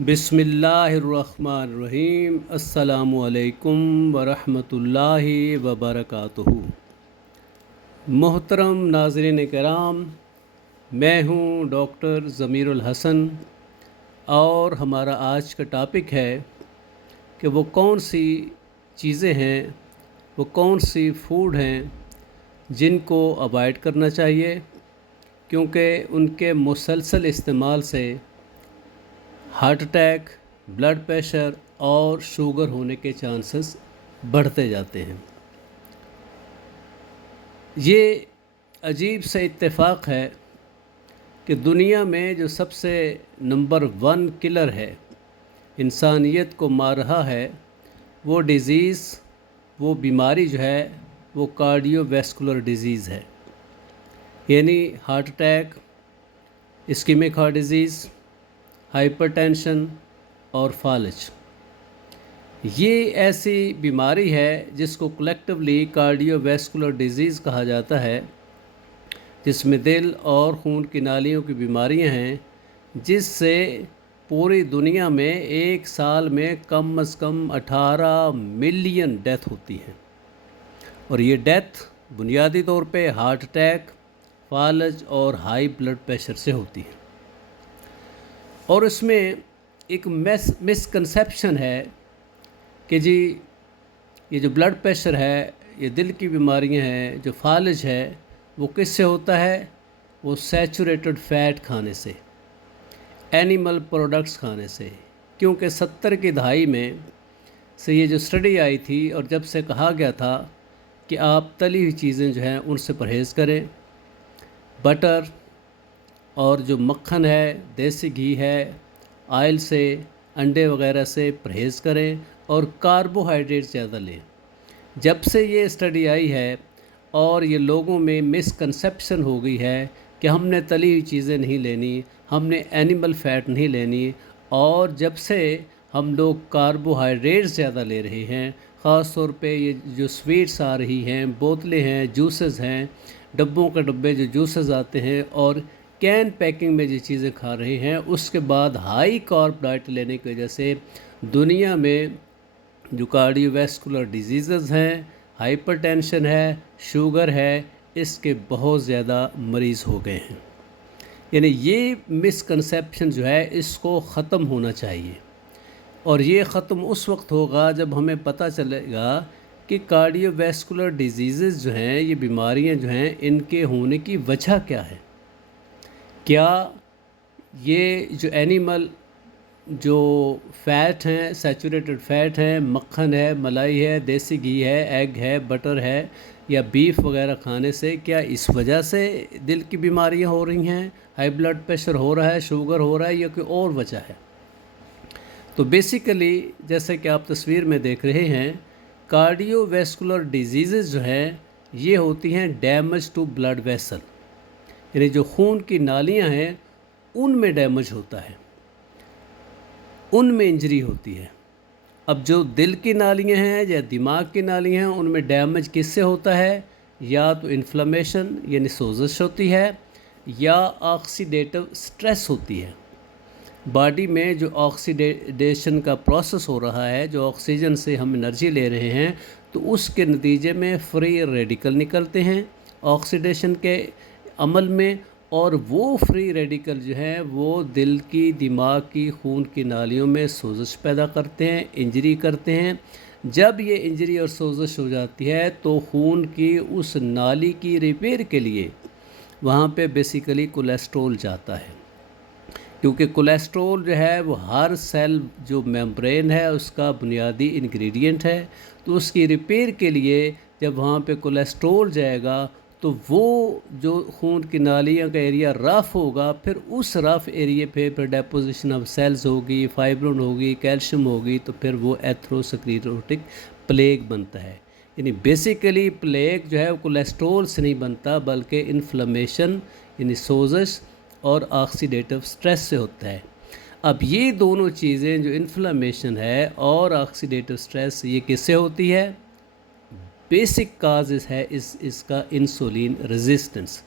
बिस्मिल्लाहिर्रहमानिर्रहीम। अस्सलामु अलैकुम वरहमतुल्लाहि वबरकातुहू। मोहतरम नाज़रीन कराम, मैं हूँ डॉक्टर ज़मीरुल हसन और हमारा आज का टॉपिक है कि वो कौन सी चीज़ें हैं, वो कौन सी फूड हैं जिनको अवॉइड करना चाहिए, क्योंकि उनके मुसलसल इस्तेमाल से हार्ट अटैक, ब्लड प्रेशर और शुगर होने के चांसेस बढ़ते जाते हैं। ये अजीब सा इत्तेफाक है कि दुनिया में जो सबसे नंबर 1 किलर है, इंसानियत को मार रहा है, वो डिज़ीज़, वो बीमारी जो है वो कार्डियोवैस्कुलर डिज़ीज़ है, यानी heart attack, ischaemic heart disease, hypertension और फालज। ये ऐसी बीमारी है जिसको कलेक्टिवली कार्डियोवैस्कुलर डिज़ीज़ कहा जाता है, जिसमें दिल और खून की नालियों की बीमारियां हैं, जिससे पूरी दुनिया में एक साल में कम से कम 18 मिलियन डेथ होती हैं। और ये डेथ बुनियादी तौर पे हार्ट अटैक, फालज और हाई ब्लड प्रेशर से होती है। और इसमें एक मिसकंसेप्शन है कि जी ये जो ब्लड प्रेशर है, ये दिल की बीमारियां हैं, जो फालज है वो किससे होता है? वो सैचुरेटेड फ़ैट खाने से, एनिमल प्रोडक्ट्स खाने से। क्योंकि 70 की दहाई में से ये जो स्टडी आई थी और जब से कहा गया था कि आप तली हुई चीज़ें जो हैं उनसे परहेज़ करें, बटर और जो मक्खन है, देसी घी है, आयल से, अंडे वगैरह से परहेज़ करें और कार्बोहाइड्रेट ज़्यादा लें। जब से ये स्टडी आई है और ये लोगों में मिसकंसेप्शन हो गई है कि हमने तली हुई चीज़ें नहीं लेनी, हमने एनिमल फ़ैट नहीं लेनी, और जब से हम लोग कार्बोहाइड्रेट ज़्यादा ले रहे हैं, ख़ास तौर पे ये जो स्वीट्स आ रही हैं, बोतलें हैं, जूसेस हैं, डब्बों के डब्बे जो जूसेस आते हैं और कैन पैकिंग में जो चीज़ें खा रहे हैं, उसके बाद हाई कार्ब डाइट लेने की वजह से दुनिया में जो कार्डियोवैस्कुलर डिजीज़ हैं, हाइपरटेंशन है, शुगर है, इसके बहुत ज़्यादा मरीज़ हो गए हैं। यानी ये मिसकंसेप्शन जो है इसको ख़त्म होना चाहिए, और ये ख़त्म उस वक्त होगा जब हमें पता चलेगा कि कार्डियोवैस्कुलर डिजीज़ जो हैं, ये बीमारियां जो हैं, इनके होने की वजह क्या है। क्या ये जो एनिमल जो फ़ैट हैं, सैचुरेटेड फ़ैट हैं, मक्खन है, मलाई है, देसी घी है, एग है, बटर है, या बीफ वगैरह खाने से, क्या इस वजह से दिल की बीमारियां हो रही हैं, हाई ब्लड प्रेशर हो रहा है, शुगर हो रहा है, या कोई और वजह है? तो बेसिकली जैसे कि आप तस्वीर में देख रहे हैं, कार्डियोवैस्कुलर डिजीज़ जो हैं ये होती हैं डैमेज टू ब्लड वेसल, यानी जो खून की नालियां हैं उनमें डैमेज होता है, उनमें इंजरी होती है। अब जो दिल की नालियां हैं या दिमाग की नालियां हैं, उनमें डैमेज किससे होता है? या तो इन्फ्लेमेशन यानी सोजिश होती है, या ऑक्सीडेटिव स्ट्रेस होती है। बॉडी में जो ऑक्सीडेशन का प्रोसेस हो रहा है, जो ऑक्सीजन से हम एनर्जी ले रहे हैं, तो उसके नतीजे में फ्री रेडिकल निकलते हैं ऑक्सीडेशन के अमल में, और वो फ्री रेडिकल जो हैं वो दिल की, दिमाग की, खून की नालियों में सोजिश पैदा करते हैं, इंजरी करते हैं। जब ये इंजरी और सोजिश हो जाती है तो खून की उस नाली की रिपेयर के लिए वहाँ पे बेसिकली कोलेस्ट्रॉल जाता है, क्योंकि कोलेस्ट्रॉल जो है वो हर सेल जो मेम्ब्रेन है उसका बुनियादी इंग्रेडिएंट है। तो उसकी रिपेयर के लिए जब वहाँ पे कोलेस्ट्रॉल जाएगा तो वो जो खून की नालियों का एरिया रफ़ होगा, फिर उस रफ़ एरिया पे फिर डेपोजिशन ऑफ सेल्स होगी, फाइब्रोन होगी, कैल्शियम होगी, तो फिर वो एथेरोस्क्लेरोटिक प्लेग बनता है। यानी बेसिकली प्लेग जो है वो कोलेस्ट्रॉल से नहीं बनता, बल्कि इन्फ्लेमेशन यानी सोजिश और ऑक्सीडेटिव स्ट्रेस से होता है। अब ये दोनों चीज़ें, जो इन्फ्लेमेशन है और ऑक्सीडेटिव स्ट्रेस, ये किससे होती है? बेसिक काज है इसका इंसुलिन रेजिस्टेंस।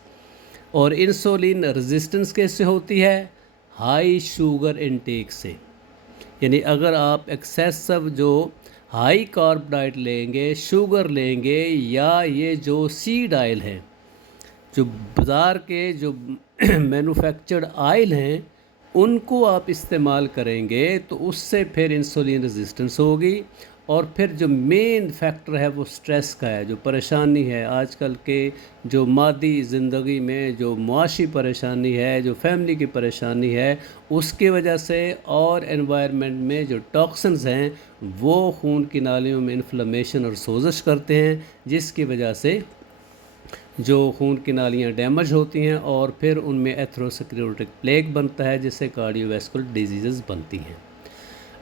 और इंसुलिन रेजिस्टेंस कैसे होती है? हाई शुगर इनटेक से। यानी अगर आप एक्सेसिव जो हाई कार्ब डाइट लेंगे, शुगर लेंगे, या ये जो सीड ऑयल है, जो बाज़ार के जो मैन्युफैक्चर्ड ऑयल हैं, उनको आप इस्तेमाल करेंगे तो उससे फिर इंसुलिन रेजिस्टेंस होगी। और फिर जो मेन फैक्टर है वो स्ट्रेस का है, जो परेशानी है आजकल के जो मादी ज़िंदगी में जो मुआशी परेशानी है, जो फैमिली की परेशानी है, उसकी वजह से और एनवायरनमेंट में जो टॉक्सिन्स हैं वो खून की नालियों में इन्फ्लेमेशन और सोजिश करते हैं, जिसकी वजह से जो खून की नालियाँ डैमेज होती हैं और फिर उनमें एथेरोस्क्लेरोटिक प्लेग बनता है, जिससे कार्डियोवैस्कुलर डिजीज़ बनती हैं।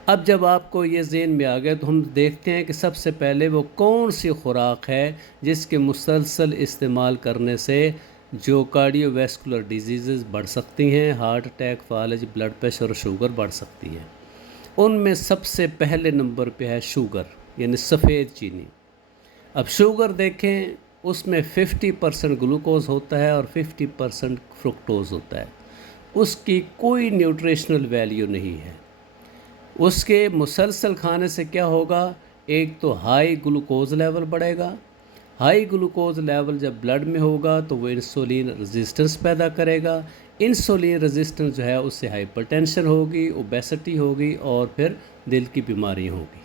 अब जब आपको ये ज़हन में आ गया तो हम देखते हैं कि सबसे पहले वो कौन सी खुराक है जिसके मुसलसल इस्तेमाल करने से जो कार्डियोवैस्कुलर डिजीज़ बढ़ सकती हैं, हार्ट अटैक, फालज, ब्लड प्रेशर और शुगर बढ़ सकती है। उनमें सबसे पहले नंबर पे है शुगर, यानी सफ़ेद चीनी। अब शुगर देखें, उसमें 50% ग्लूकोज होता है और 50% फ्रुक्टोज़ होता है। उसकी कोई न्यूट्रिशनल वैल्यू नहीं है। उसके मुसलसल खाने से क्या होगा, एक तो हाई ग्लूकोज लेवल बढ़ेगा। हाई ग्लूकोज लेवल जब ब्लड में होगा तो वो इंसुलिन रेजिस्टेंस पैदा करेगा। इंसुलिन रेजिस्टेंस जो है उससे हाइपरटेंशन होगी, ओबेसिटी होगी और फिर दिल की बीमारी होगी।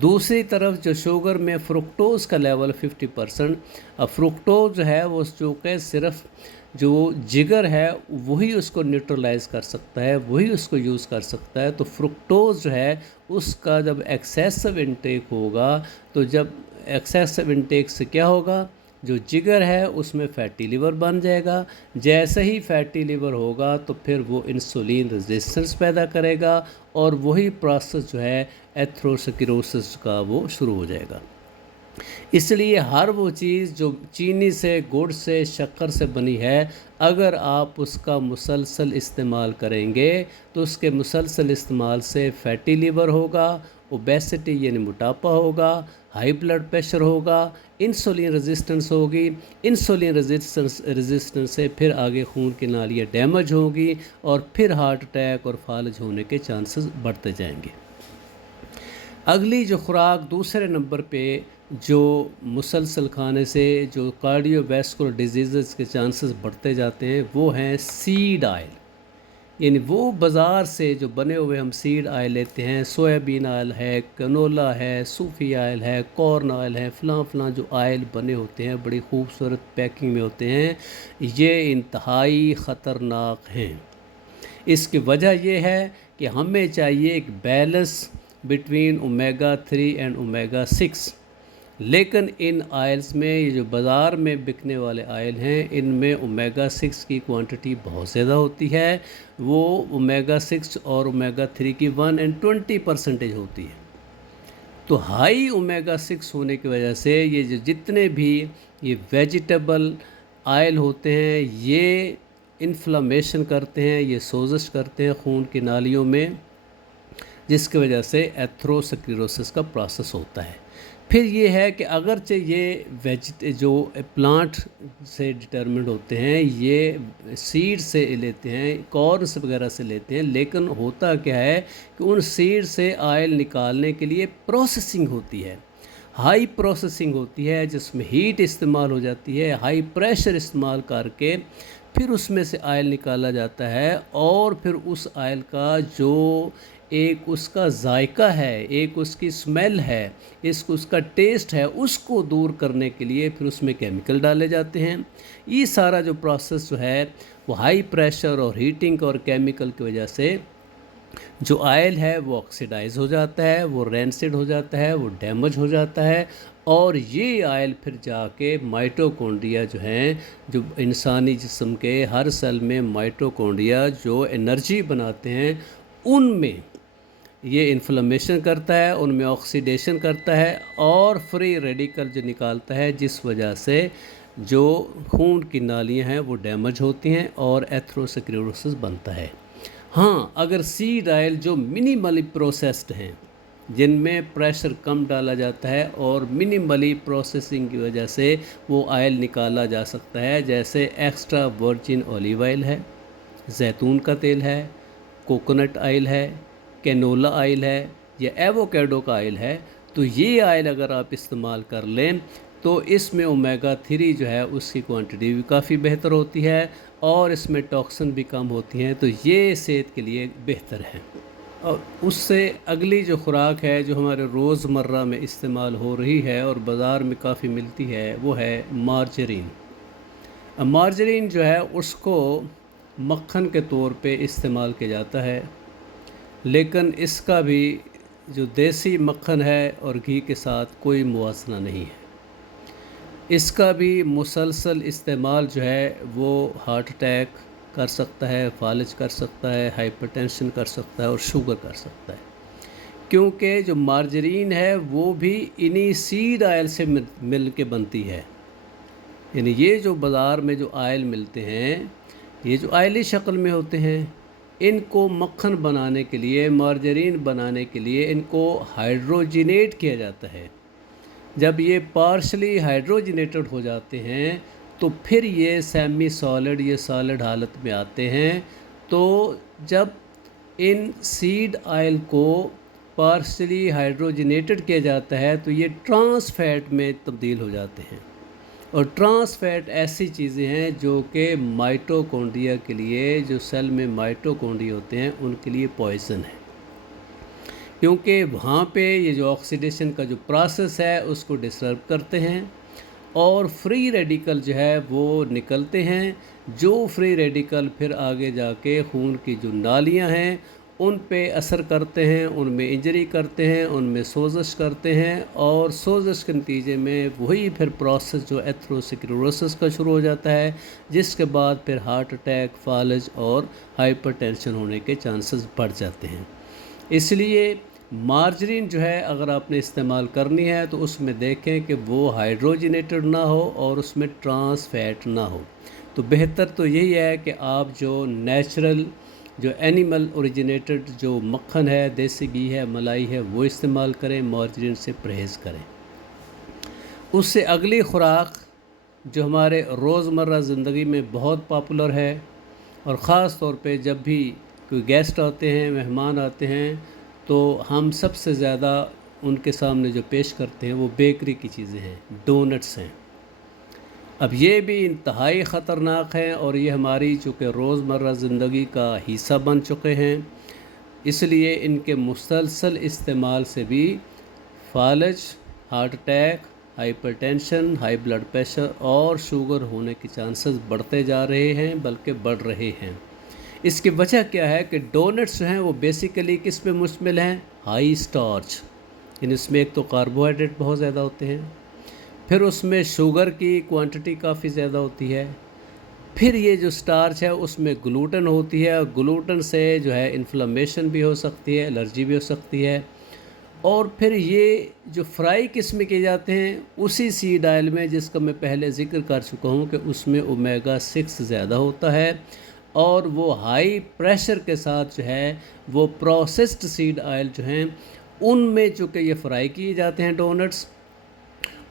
दूसरी तरफ जो शुगर में फ्रुक्टोज़ का लेवल 50%, अब फ्रुक्टोज़ जो है वो चूँकि सिर्फ जो जिगर है वही उसको न्यूट्रलाइज कर सकता है, वही उसको यूज़ कर सकता है। तो फ्रुक्टोज़ जो है उसका जब एक्सेसिव इंटेक होगा, तो जब एक्सेसिव इंटेक से क्या होगा, जो जिगर है उसमें फैटी लिवर बन जाएगा। जैसे ही फैटी लिवर होगा तो फिर वो इंसुलिन रेजिस्टेंस पैदा करेगा और वही प्रोसेस जो है एथेरोस्क्लेरोसिस का वो शुरू हो जाएगा। इसलिए हर वो चीज़ जो चीनी से, गुड़ से, शक्कर से बनी है, अगर आप उसका मुसलसल इस्तेमाल करेंगे तो उसके मुसलसल इस्तेमाल से फैटी लिवर होगा, ओबेसिटी यानी मोटापा होगा, हाई ब्लड प्रेशर होगा, इंसुलिन रेजिस्टेंस होगी। इंसुलिन रेजिस्टेंस से फिर आगे खून की नालियाँ डैमेज होंगी और फिर हार्ट अटैक और फालज होने के चांसेस बढ़ते जाएंगे। अगली जो खुराक दूसरे नंबर पे जो मुसलसल खाने से जो कार्डियोवैस्कुलर डिजीज़ के चांसेस बढ़ते जाते हैं वो हैं सीड ऑयल, यानी वो बाज़ार से जो बने हुए हम सीड ऑयल लेते हैं। सोयाबीन ऑयल है, कनोला है, सूफी ऑयल है, कॉर्न ऑयल है, फ़लाँ जो ऑयल बने होते हैं बड़ी खूबसूरत पैकिंग में होते हैं, ये इंतहाई ख़तरनाक हैं। इसकी वजह यह है कि हमें चाहिए एक balance between omega 3 and omega 6, लेकिन इन आयल्स में ये जो बाज़ार में बिकने वाले आयल हैं इनमें ओमेगा 6 की क्वांटिटी बहुत ज़्यादा होती है। वो ओमेगा 6 और ओमेगा 3 की 120% होती है। तो हाई ओमेगा 6 होने की वजह से ये जो जितने भी ये वेजिटेबल आयल होते हैं ये इन्फ्लामेशन करते हैं, ये सोजिश करते हैं खून की नालियों में, जिसकी वजह से एथेरोस्क्लेरोसिस का प्रोसेस होता है। फिर ये है कि अगरचे ये जो प्लांट से डिटर्मिनेड होते हैं, ये सीड से लेते हैं, कॉर्न वगैरह से लेते हैं, लेकिन होता क्या है कि उन सीड से ऑयल निकालने के लिए प्रोसेसिंग होती है, हाई प्रोसेसिंग होती है, जिसमें हीट इस्तेमाल हो जाती है, हाई प्रेशर इस्तेमाल करके फिर उसमें से ऑयल निकाला जाता है। और फिर उस ऑयल का जो एक उसका जायका है, एक उसकी स्मेल है, उसका टेस्ट है, उसको दूर करने के लिए फिर उसमें केमिकल डाले जाते हैं। ये सारा जो प्रोसेस जो है वो हाई प्रेशर और हीटिंग और केमिकल की वजह से जो ऑयल है वो ऑक्सीडाइज हो जाता है, वो रेंसिड हो जाता है, वो डैमेज हो जाता है। और ये ऑयल फिर जाके माइटोकॉन्ड्रिया जो हैं, जो इंसानी जिस्म के हर सेल में माइटोकॉन्ड्रिया जो एनर्जी बनाते हैं, उनमें ये इन्फ्लेमेशन करता है, उनमें ऑक्सीडेशन करता है और फ्री रेडिकल जो निकालता है, जिस वजह से जो खून की नालियाँ हैं वो डैमेज होती हैं और एथेरोस्क्लेरोसिस बनता है। हाँ, अगर सीड ऑयल जो मिनिमली प्रोसेस्ड हैं, जिनमें प्रेशर कम डाला जाता है और मिनिमली प्रोसेसिंग की वजह से वो ऑयल निकाला जा सकता है, जैसे एक्स्ट्रा वर्जिन ऑलिव ऑयल है, जैतून का तेल है, कोकोनट ऑयल है, कैनोला आयल है या एवोकेडो का आयल है, तो ये आयल अगर आप इस्तेमाल कर लें तो इसमें ओमेगा 3 जो है उसकी क्वांटिटी भी काफ़ी बेहतर होती है और इसमें टॉक्सिन भी कम होती हैं, तो ये सेहत के लिए बेहतर है। और उससे अगली जो ख़ुराक है जो हमारे रोज़मर्रा में इस्तेमाल हो रही है और बाज़ार में काफ़ी मिलती है, वो है मार्जरीन। अब मार्जरीन जो है उसको मक्खन के तौर पे इस्तेमाल किया जाता है, लेकिन इसका भी जो देसी मक्खन है और घी के साथ कोई मुवाज़ना नहीं है। इसका भी मुसलसल इस्तेमाल जो है वो हार्ट अटैक कर सकता है, फालिज कर सकता है, हाइपरटेंशन कर सकता है और शुगर कर सकता है, क्योंकि जो मार्जरीन है वो भी इन्हीं सीड आयल से मिल के बनती है। यानी ये जो बाज़ार में जो आयल मिलते हैं, ये जो आयली शक्ल में होते हैं, इनको मक्खन बनाने के लिए, मार्जरीन बनाने के लिए इनको हाइड्रोजिनेट किया जाता है। जब ये पार्शली हाइड्रोजिनेटेड हो जाते हैं तो फिर ये सेमी सॉलिड या सॉलिड हालत में आते हैं। तो जब इन सीड आयल को पार्शली हाइड्रोजिनेटेड किया जाता है तो ये ट्रांस फैट में तब्दील हो जाते हैं, और ट्रांस फैट ऐसी चीज़ें हैं जो कि माइटोकॉन्ड्रिया के लिए, जो सेल में माइटोकॉन्ड्रिया होते हैं, उनके लिए पॉइजन है, क्योंकि वहाँ पे ये जो ऑक्सीडेशन का जो प्रोसेस है उसको डिस्टर्ब करते हैं और फ्री रेडिकल जो है वो निकलते हैं, जो फ्री रेडिकल फिर आगे जाके खून की जो नालियाँ हैं उन पे असर करते हैं, उनमें इंजरी करते हैं, उनमें सोजश करते हैं, और सोजश के नतीजे में वही फिर प्रोसेस जो एथेरोस्क्लेरोसिस का शुरू हो जाता है, जिसके बाद फिर हार्ट अटैक, फालिज और हाइपरटेंशन होने के चांसेस बढ़ जाते हैं। इसलिए मार्जरीन जो है अगर आपने इस्तेमाल करनी है तो उसमें देखें कि वो हाइड्रोजिनेटेड ना हो और उसमें ट्रांस फैट ना हो। तो बेहतर तो यही है कि आप जो नेचुरल, जो एनिमल ओरिजिनेटेड जो मक्खन है, देसी घी है, मलाई है, वो इस्तेमाल करें, मार्जरीन से परहेज़ करें। उससे अगली ख़ुराक जो हमारे रोज़मर्रा ज़िंदगी में बहुत पॉपुलर है, और ख़ास तौर पे जब भी कोई गेस्ट आते हैं, मेहमान आते हैं, तो हम सबसे ज़्यादा उनके सामने जो पेश करते हैं वो बेकरी की चीज़ें हैं, डोनट्स हैं। अब ये भी इंतहाई ख़तरनाक हैं और ये हमारी चूँकि रोज़मर्रा ज़िंदगी का हिस्सा बन चुके हैं, इसलिए इनके मुसलसल इस्तेमाल से भी फालिज, heart attack, hypertension, high blood pressure और शुगर होने के चांसेस बढ़ते जा रहे हैं, बल्कि बढ़ रहे हैं। इसकी वजह क्या है कि डोनट्स जो हैं वो बेसिकली किस पे मुश्तमिल हैं? हाई स्टार्च, यानी इसमें एक तो कार्बोहाइड्रेट बहुत ज़्यादा होते हैं, फिर उसमें शुगर की क्वांटिटी काफ़ी ज़्यादा होती है, फिर ये जो स्टार्च है उसमें ग्लूटेन होती है, और ग्लूटेन से जो है इन्फ्लेमेशन भी हो सकती है, एलर्जी भी हो सकती है। और फिर ये जो फ्राई किस्म किए जाते हैं उसी सीड ऑयल में, जिसका मैं पहले ज़िक्र कर चुका हूँ कि उसमें ओमेगा 6 ज़्यादा होता है, और वो हाई प्रेशर के साथ जो है वो प्रोसेस्ड सीड ऑयल जो हैं उनमें चूँकि ये फ्राई किए जाते हैं डोनट्स,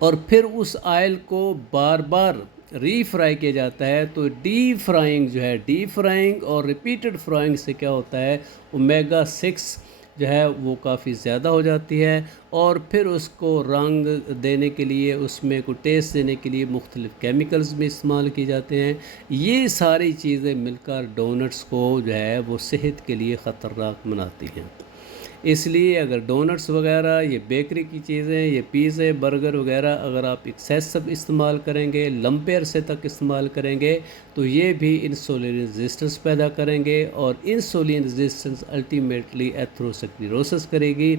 और फिर उस ऑयल को बार बार रीफ्राई किया जाता है। तो डीप फ्राइंग जो है, डीप फ्राइंग और रिपीटेड फ्राइंग से क्या होता है, ओमेगा 6 जो है वो काफ़ी ज़्यादा हो जाती है, और फिर उसको रंग देने के लिए, उसमें को टेस्ट देने के लिए मुख्तलिफ़ केमिकल्स भी इस्तेमाल किए जाते हैं। ये सारी चीज़ें मिलकर डोनट्स को जो है वो सेहत के लिए ख़तरनाक बनाती हैं। इसलिए अगर डोनट्स वगैरह, ये बेकरी की चीज़ें, ये पिज़्ज़े, बर्गर वगैरह अगर आप एक्सेसिव इस्तेमाल करेंगे, लंबे अरसे तक इस्तेमाल करेंगे, तो ये भी इंसुलिन रेजिस्टेंस पैदा करेंगे, और इंसुलिन रेजिस्टेंस अल्टीमेटली एथेरोस्क्लेरोसिस करेगी,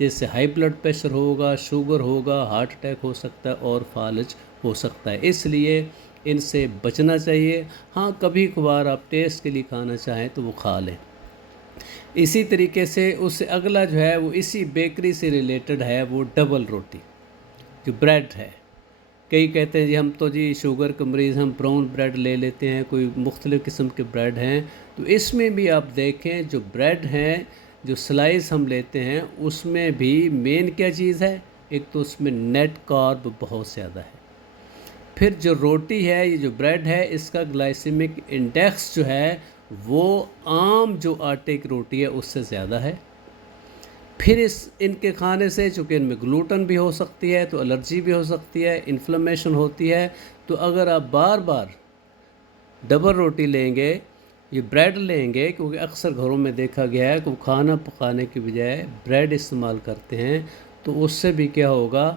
जिससे हाई ब्लड प्रेशर होगा, शुगर होगा, हार्ट अटैक हो सकता है और फालिज हो सकता है। इसलिए इनसे बचना चाहिए। हाँ, कभी कभार आप टेस्ट के लिए खाना चाहें तो वो खा लें। इसी तरीके से उससे अगला जो है वो इसी बेकरी से रिलेटेड है, वो डबल रोटी, जो ब्रेड है। कई कहते हैं जी हम तो जी शुगर के मरीज़, हम ब्राउन ब्रेड ले लेते हैं, कोई मुख्तलिफ़ किस्म के ब्रेड हैं। तो इसमें भी आप देखें जो ब्रेड हैं, जो स्लाइस हम लेते हैं, उसमें भी मेन क्या चीज़ है, एक तो उसमें नेट कार्ब बहुत ज़्यादा है। फिर जो रोटी है, ये जो ब्रेड है, इसका ग्लाइसेमिक इंडेक्स जो है वो आम जो आटे की रोटी है उससे ज़्यादा है। پھر ان کے کھانے سے چونکہ ان میں گلوٹن بھی ہو سکتی ہے تو الرجی بھی ہو سکتی ہے، انفلیمیشن ہوتی ہے۔ تو اگر آپ بار بار ڈبل روٹی لیں گے، یہ بریڈ لیں گے، کیونکہ اکثر گھروں میں دیکھا گیا ہے کہ وہ کھانا پکانے کی بجائے بریڈ استعمال کرتے ہیں، تو اس سے بھی کیا ہوگا،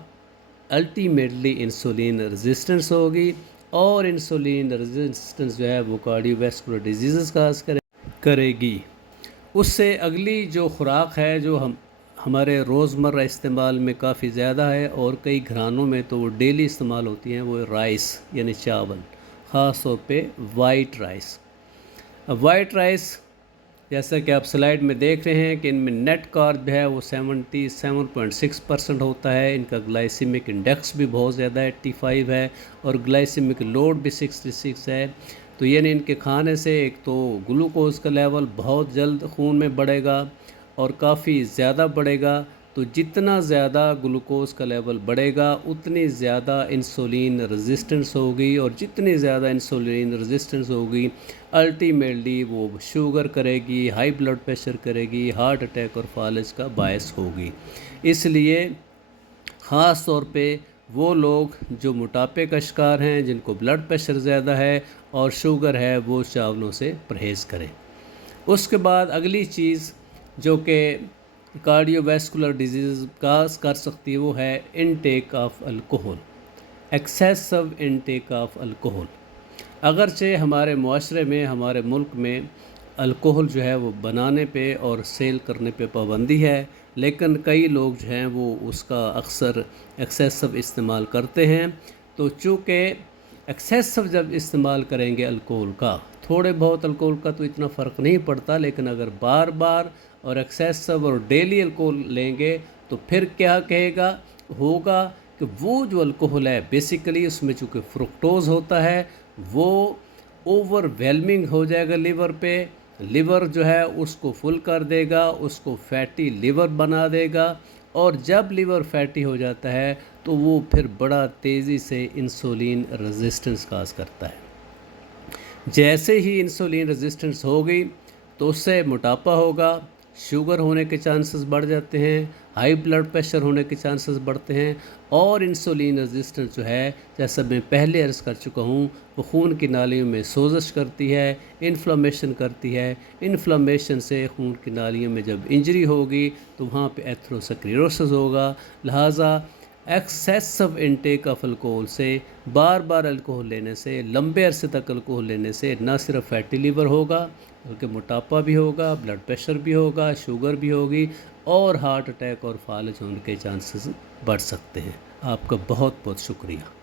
الٹیمیٹلی انسولین ریزسٹنس ہوگی، اور انسولین ریزسٹنس جو ہے وہ کارڈیو ویسکولر ڈیزیزز کا کرے گی۔ اس سے اگلی جو خوراک ہے جو ہمارے روزمرہ استعمال میں کافی زیادہ ہے، اور کئی گھرانوں میں تو وہ ڈیلی استعمال ہوتی ہیں، وہ رائس یعنی چاول، خاص طور پہ وائٹ رائس۔ اب وائٹ رائس جیسا کہ آپ سلائیڈ میں دیکھ رہے ہیں کہ ان میں نیٹ کارب ہے وہ 77.6% ہوتا ہے، ان کا گلائسیمک انڈیکس بھی بہت زیادہ 85 ہے، اور گلائسیمک لوڈ بھی 66 ہے۔ تو یعنی ان کے کھانے سے ایک تو گلوکوز کا لیول بہت جلد خون میں بڑھے گا اور کافی زیادہ بڑھے گا، تو جتنا زیادہ گلوکوز کا لیول بڑھے گا اتنی زیادہ انسولین ریزسٹنس ہوگی، اور جتنی زیادہ انسولین ریزسٹنس ہوگی الٹیمیٹلی وہ شوگر کرے گی، ہائی بلڈ پریشر کرے گی، ہارٹ اٹیک اور فالج کا باعث ہوگی۔ اس لیے خاص طور پہ وہ لوگ جو موٹاپے کا شکار ہیں، جن کو بلڈ پریشر زیادہ ہے اور شوگر ہے، وہ چاولوں سے پرہیز کریں۔ اس کے بعد اگلی چیز جو کہ کارڈیو ویسکولر ڈیزیز کاز کر سکتی ہے وہ ہے intake of alcohol, excessive intake of alcohol. اگرچہ ہمارے معاشرے میں، ہمارے ملک میں الکوہل جو ہے وہ بنانے پہ اور سیل کرنے پہ پابندی ہے، لیکن کئی لوگ جو ہیں وہ اس کا اکثر ایکسیسو استعمال کرتے ہیں۔ تو چونکہ ایکسیسو جب استعمال کریں گے الکوہل کا، تھوڑے بہت الکوہل کا تو اتنا فرق نہیں پڑتا، لیکن اگر بار بار اور ایکسیسو اور ڈیلی الکوہل لیں گے تو پھر کیا ہوگا کہ وہ جو الکوہل ہے بیسیکلی اس میں چونکہ فرکٹوز ہوتا ہے، وہ اوور ویلمنگ ہو جائے گا لیور پہ، لیور جو ہے اس کو فل کر دے گا، اس کو فیٹی لیور بنا دے گا، اور جب لیور فیٹی ہو جاتا ہے تو وہ پھر بڑا تیزی سے انسولین ریزسٹنس کاز کرتا ہے۔ جیسے ہی انسولین ریزسٹنس ہوگی تو اس سے موٹاپا ہوگا، شوگر ہونے کے چانسز بڑھ جاتے ہیں، ہائی بلڈ پریشر ہونے کے چانسز بڑھتے ہیں، اور انسولین ریزسٹنس جو ہے جیسا میں پہلے عرض کر چکا ہوں، وہ خون کی نالیوں میں سوزش کرتی ہے، انفلامیشن کرتی ہے، انفلامیشن سے خون کی نالیوں میں جب انجری ہوگی تو وہاں پہ ایتھروسکلیروسس ہوگا۔ لہٰذا ایکسیسو انٹیک آف الکوہل سے، بار بار الکوہل لینے سے، لمبے عرصے تک الکوہل لینے سے نہ صرف فیٹی لیور ہوگا بلکہ موٹاپا بھی ہوگا، بلڈ پریشر بھی ہوگا، شوگر بھی ہوگی، اور ہارٹ اٹیک اور فالج ہونے کے چانسز بڑھ سکتے ہیں۔ آپ کا بہت بہت شکریہ۔